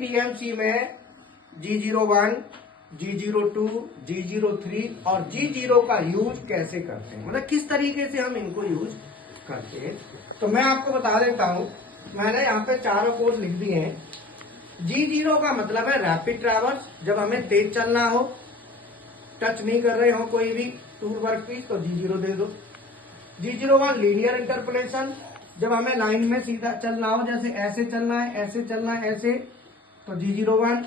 BMC में G01, G02, G03 और G0 का यूज कैसे करते हैं, मतलब किस तरीके से हम इनको यूज करते हैं। तो मैं आपको बता देता हूं, मैंने यहाँ पे चारों कोड लिख दिए हैं। G0 का मतलब है रैपिड ट्रैवर्स, जब हमें तेज चलना हो, टच नहीं कर रहे हो कोई भी टूल वर्क पीस, तो G0 दे दो। G01 लीनियर इंटरपोलेशन, जब हमें लाइन में सीधा चलना हो, जैसे ऐसे चलना है, ऐसे चलना है, ऐसे, तो G01।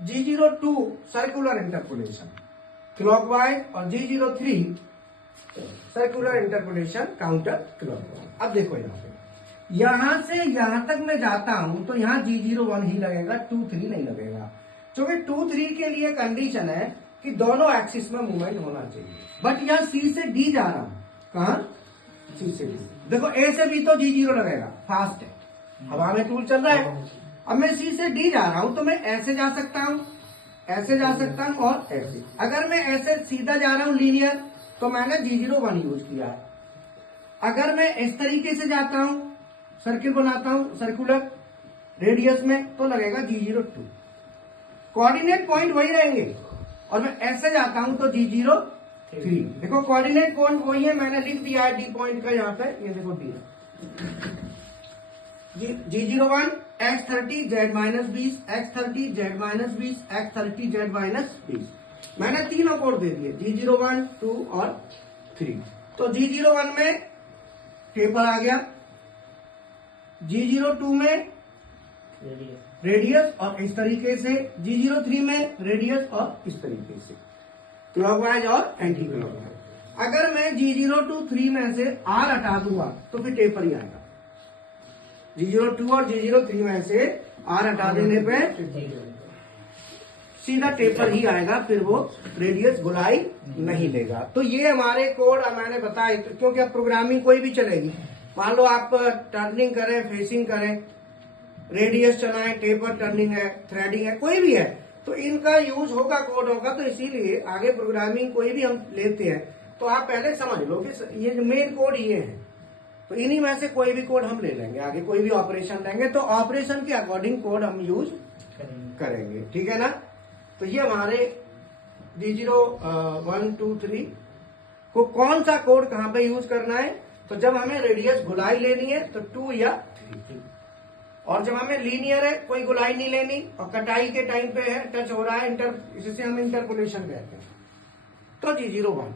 G02 circular interpolation clockwise, और G03 circular interpolation counter clockwise. अब देखो यहां से यहां तक मैं जाता हूं तो यहाँ G01 ही लगेगा, 2-3 नहीं लगेगा, क्योंकि 2-3 के लिए कंडीशन है कि दोनों एक्सिस में मूवमेंट होना चाहिए। बट यहाँ C से D जा रहा हूं, कहा C से D, देखो A से B तो G0 लगेगा, फास्ट है, हवा में टूल चल रहा है। अब मैं C से D जा रहा हूं तो मैं ऐसे जा सकता हूं, ऐसे जा सकता हूं और ऐसे। अगर मैं ऐसे सीधा जा रहा हूं लीनियर, तो मैंने G01 यूज किया है। अगर मैं इस तरीके से जाता हूं, सर्किल बनाता हूं सर्कुलर रेडियस में, तो लगेगा G02। कोऑर्डिनेट पॉइंट वही रहेंगे, और मैं ऐसे जाता हूं तो G03। देखो कोऑर्डिनेट पॉइंट वही है, मैंने लिख दिया है D पॉइंट का यहाँ पे, ये देखो D है। G01 X30 Z-20, X30 Z-20, X30 Z-20। मैंने तीनों कोड दे दिए, G01, 2 और 3। तो G01 में टेपर आ गया, G02 में रेडियस और इस तरीके से, G03 में रेडियस और इस तरीके से, क्लॉकवाइज और एंटी क्लॉकवाइज। अगर मैं G023 में से R हटा दूंगा तो फिर टेपर ही आएगा। G02 और G03 में से R हटा देने पे सीधा टेपर ही आएगा, फिर वो रेडियस गुलाई नहीं लेगा। तो ये हमारे कोड मैंने बताए, क्योंकि अब प्रोग्रामिंग कोई भी चलेगी। मान लो आप टर्निंग करें, फेसिंग करें, रेडियस चलाएं, टेपर टर्निंग है, थ्रेडिंग है, कोई भी है, तो इनका यूज होगा, कोड होगा। तो इसीलिए आगे प्रोग्रामिंग कोई भी हम लेते हैं तो आप पहले समझ लो कि ये मेन कोड ये है, तो इन्हीं में से कोई भी कोड हम ले लेंगे। आगे कोई भी ऑपरेशन लेंगे तो ऑपरेशन के अकॉर्डिंग कोड हम यूज करेंगे, ठीक है ना। तो ये हमारे G0 1 2 3 को कौन सा कोड कहां पे यूज करना है, तो जब हमें रेडियस गुलाई लेनी है तो 2 या 3, और जब हमें लीनियर है, कोई गुलाई नहीं लेनी, और कटाई के टाइम पे है, टच हो रहा है, इसे हम इंटरपोलेशन कहते हैं, तो G01।